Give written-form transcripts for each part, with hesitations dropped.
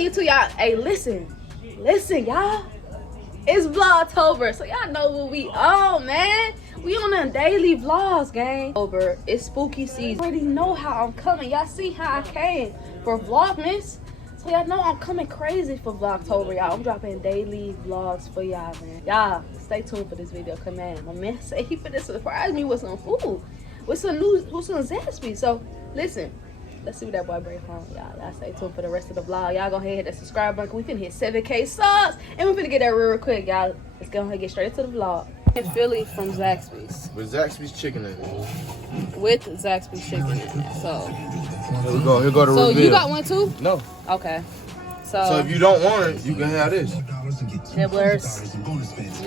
YouTube, y'all. Hey, listen, y'all. It's Vlogtober, so y'all know what we on, man. We on a daily vlogs, gang. It's spooky season. I already know how I'm coming. Y'all see how I came for Vlogmas. So y'all know I'm coming crazy for Vlogtober, y'all. I'm dropping daily vlogs for y'all, man. Y'all, stay tuned for this video. Come on. My man said he finna surprise me with some food. With some Zaxbys. So, listen. Let's see what that boy bring home, y'all. Y'all stay tuned for the rest of the vlog. Y'all go ahead and hit that subscribe button. We finna hit 7K subs. And we finna get that real quick, y'all. Let's go ahead and get straight into the vlog. In Philly from Zaxbys. With Zaxby's chicken in it. With Zaxby's chicken in it. So here we go. Here go the so reveal. You got one too? No. Okay. So if you don't want it, you can have this. Nibblers.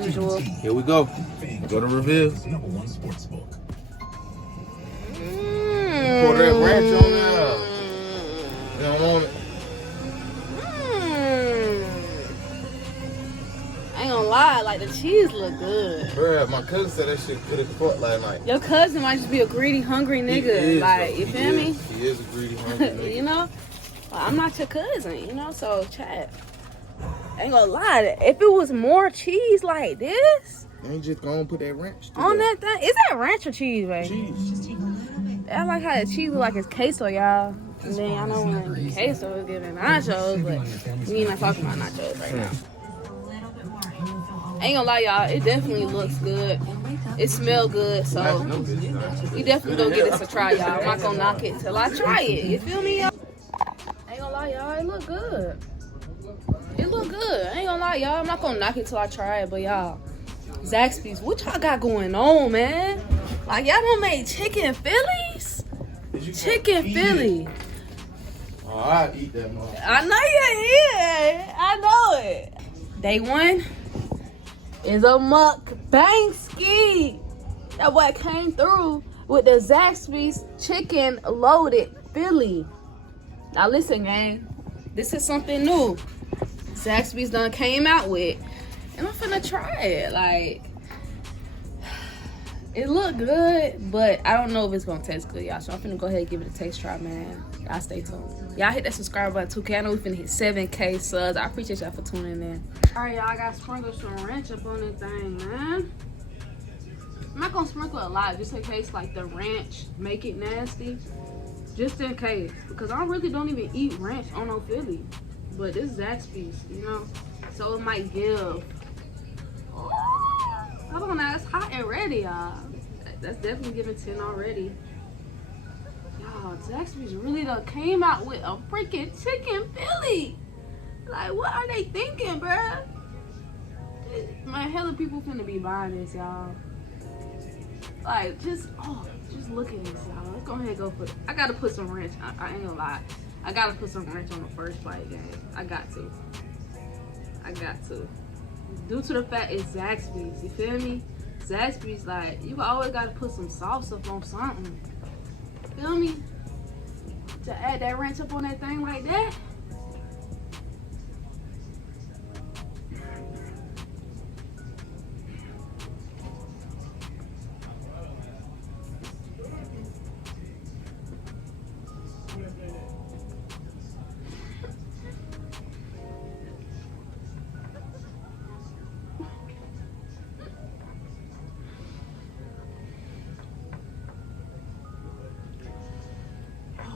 Usual. Here we go. Go to reveal. Pour that ranch on there. You don't want it. I ain't gonna lie, like the cheese look good. Bruh, my cousin said that shit could have fought last night. Your cousin might just be a greedy, hungry nigga. Is, like, you feel me? He is a greedy, hungry nigga. You know? Well, I'm not your cousin, you know? So, chat. I ain't gonna lie, if it was more cheese like this. You ain't just gonna put that ranch on that thing. Is that ranch or cheese, baby? Cheese. I like how the cheese look like it's queso, y'all. And then I know when queso is giving nachos, but we ain't not talking about nachos right now. I ain't gonna lie, y'all. It definitely looks good. It smells good, so we definitely gonna get this a try, y'all. I'm not gonna knock it till I try it. You feel me, y'all? I ain't gonna lie, y'all. It look good. It look good. I ain't gonna lie, y'all. I'm not gonna knock it till I try it, but y'all, Zaxbys, what y'all got going on, man? Like, y'all don't make chicken Phillies? Chicken Philly. Oh, I eat that motherfucker. I know you're here. I know it. DAY1 is a mukbang ski. That boy came through with the Zaxbys chicken loaded Philly. Now listen, gang. This is something new Zaxbys done came out with. And I'm finna try it. Like, it look good, but I don't know if it's gonna taste good, y'all. So I'm finna go ahead and give it a taste try, man. Y'all stay tuned. Y'all hit that subscribe button too, okay? I know we finna hit 7K subs. I appreciate y'all for tuning in. Alright, y'all, I gotta sprinkle some ranch up on this thing, man. I'm not gonna sprinkle a lot just in case like the ranch make it nasty. Just in case. Because I really don't even eat ranch on no Philly. But this is Zaxbys, you know? So it might give. Hold on now, it's hot and ready, y'all. That's definitely giving 10 already. Y'all, Zaxby's really done came out with a freaking chicken Philly. Like, what are they thinking, bruh? Man, hella people finna be buying this, y'all. Like, just look at this, y'all. Let's go ahead and go for it. I gotta put some ranch. I ain't gonna lie. I gotta put some ranch on the first bite, gang. I got to. Due to the fact it's Zaxbys, you feel me? Zaxbys, like, you always gotta put some sauce up on something. Feel me? To add that ranch up on that thing like that.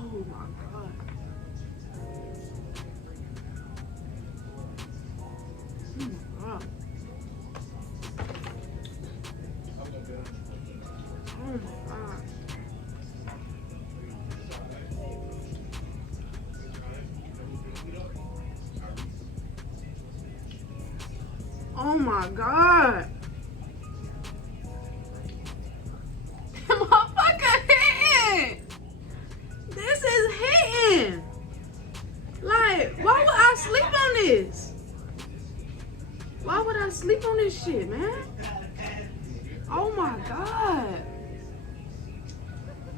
Oh my God. Oh my God. Oh my God. Oh my God. That motherfucker hitting. This is hitting. Like, why would I sleep on this? Why would I sleep on this shit, man? Oh my God.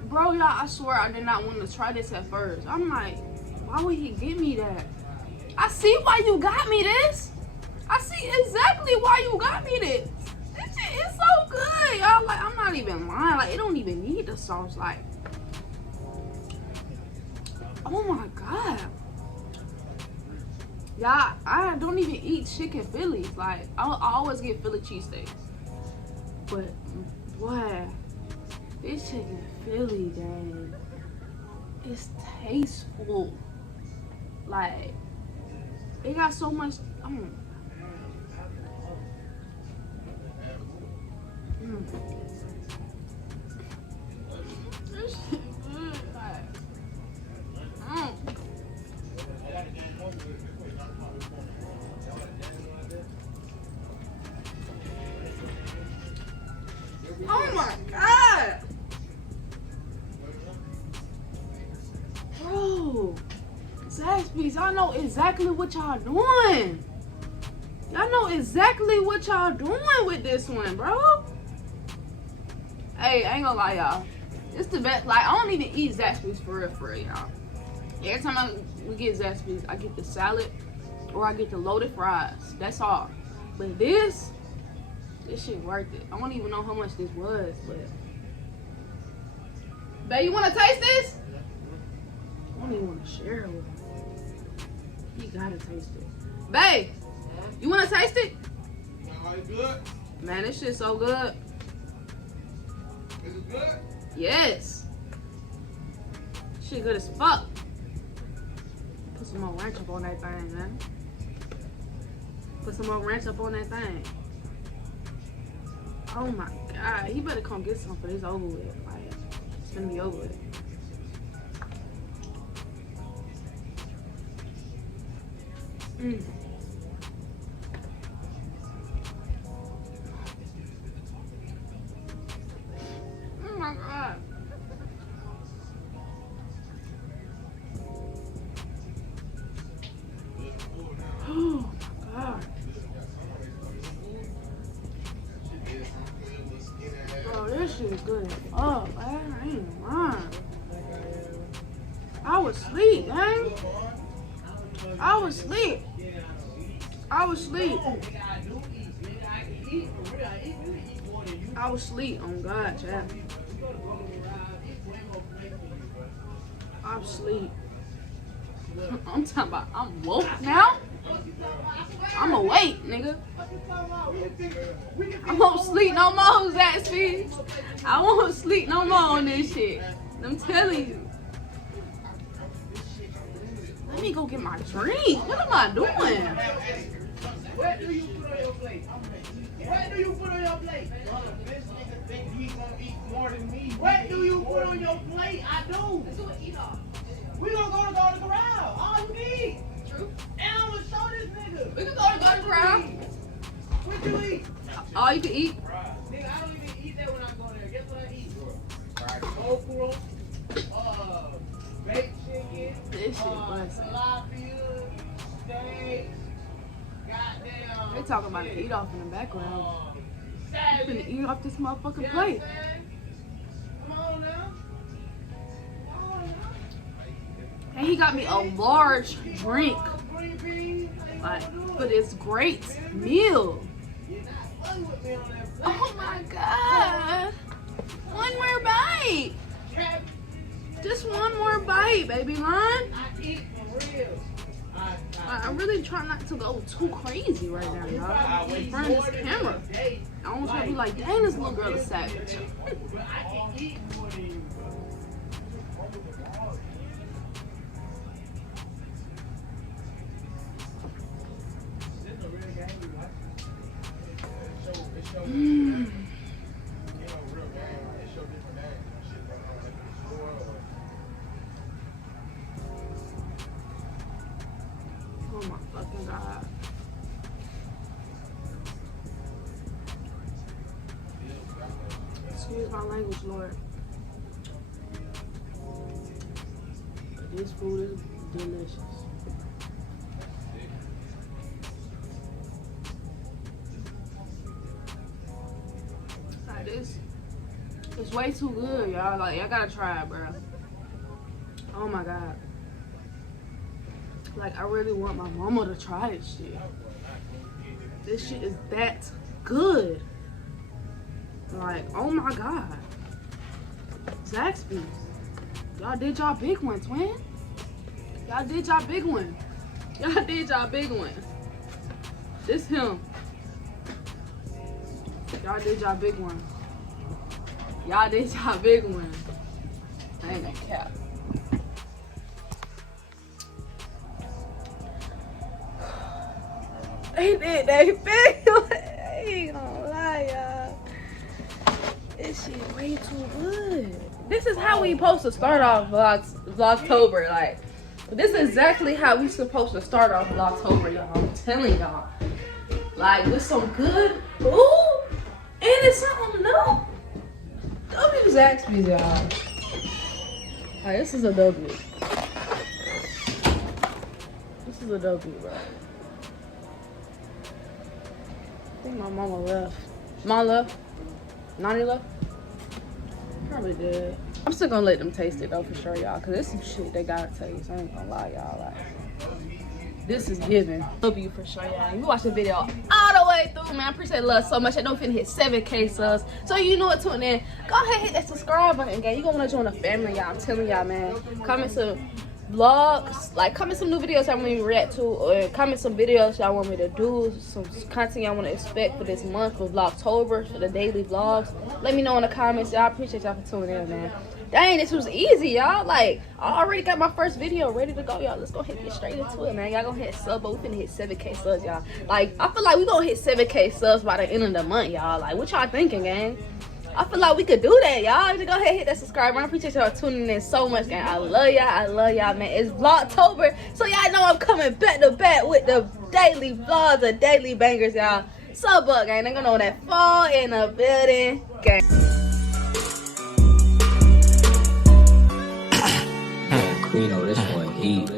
Bro, y'all, I swear I did not want to try this at first. I'm like, why would he give me that? I see why you got me this. I see exactly why you got me this. This shit is so good, y'all. Like, I'm not even lying. Like, it don't even need the sauce. Like, oh my God. Y'all, I don't even eat chicken Phillies. Like, I always get Philly cheesesteaks. But, boy, this chicken Philly, dang, it's tasteful. Like, it got so much. This shit good. Like, oh my God. Bro, Zaxbys, y'all know exactly what y'all doing. Y'all know exactly what y'all doing with this one, bro. Hey, I ain't gonna lie, y'all. It's the best. Like, I don't even eat Zaxbys for real, y'all. Every time we get Zaxbys, I get the salad or I get the loaded fries. That's all. But this shit worth it. I don't even know how much this was, but. Babe, you wanna taste this? I don't even wanna share it with him. He gotta taste it. Babe, you wanna taste it? Good? Man, this shit's so good. Is it good? Yes. Shit good as fuck. Put some more ranch up on that thing, man. Put some more ranch up on that thing. Oh my God. He better come get some for this over with. Like, it's gonna be over with. Oh my God. Oh my God. Bro, this shit is good as fuck, man. I ain't lying. I was asleep, man. I was asleep. I was asleep. I was asleep on God, child. I'm asleep. I'm talking about I'm woke now. I'm awake, nigga. I won't sleep no more, Zaxbys. I won't sleep no more on this shit. I'm telling you. Let me go get my drink. What am I doing? What do you put on your plate? What do you put on your plate? This nigga think he's gonna eat more than me. What do you put on your plate? I do. Let's do an eat off. We gonna go to Golden Corral. All you need. True. And I'm gonna show this nigga. We can go to Golden Corral. What you eat? All you can eat. Nigga, I don't even eat that when I go there. Guess what I eat? Okra, baked chicken, This shit busted. tilapia, steak, goddamn. They talking about an eat off in the background. You Salad. finna eat off this motherfucking You know plate. what I'm saying? Come on now. Come on now. And he got me a large drink. Green beans, Like, for this great meal. you're not fucking with me on that plate. Oh my God. One more bite. Cap, Just one more bite, baby line. I eat for real. I'm really trying not to go too crazy right now, y'all. In front of this camera. I don't want you to be like, dang, this little girl is savage. But I can eat more than you, bro. This is a real game we watch. It shows Mm. you know, real game. It shows different names and shit going on, like in the store or Oh my fucking God. Excuse my language, Lord. But this food is delicious. Like this, it's way too good, y'all. Like, y'all gotta try it, bro. Oh my God. Like, I really want my mama to try this shit. This shit is that good. Like, oh my God. Zaxbys. Y'all did y'all big one, twin. Y'all did y'all big one. Y'all did y'all big one. This him. Y'all did y'all big one. Y'all did y'all big one. I ain't gonna cap. They did they big one. I ain't gonna lie, y'all. This shit way too good. This is how we supposed to start off Vlogtober. Like, this is exactly how we supposed to start off Vlogtober, y'all. I'm telling y'all. Like, with some good food, and it's something new. W Zaxbys, y'all. Alright, this is a W. This is a W, bro. I think my mama left. Mom left? Nani left? Probably did. I'm still gonna let them taste it though for sure, y'all, cause there's some shit they gotta taste. I ain't gonna lie, y'all. Like, this is giving. Love you for sure, y'all. You watch the video all the way through, man. I appreciate love so much. I know finna hit 7K subs, so you know what, tune in. Go ahead, hit that subscribe button, gang. You gonna wanna join the family, y'all. I'm telling y'all, man. Comment some vlogs, like comment some new videos y'all want me to react to, or comment some videos y'all want me to do, some content y'all want to expect for this month for Vlogtober, for the daily vlogs. Let me know in the comments, y'all. Appreciate y'all for tuning in, man. Dang, this was easy, y'all. Like, I already got my first video ready to go, y'all. Let's go ahead and get straight into it, man. Y'all gonna hit sub, but we finna hit 7K subs, y'all. Like, I feel like we gonna hit 7K subs by the end of the month, y'all. Like, what y'all thinking, gang? I feel like we could do that, y'all. Just go ahead and hit that subscribe. I appreciate y'all tuning in so much, gang. I love y'all, man. It's Vlogtober, so y'all know I'm coming back to back with the daily vlogs, the daily bangers, y'all. Sub up, gang. They're gonna know that fall in the building, gang. Queen, this one heat.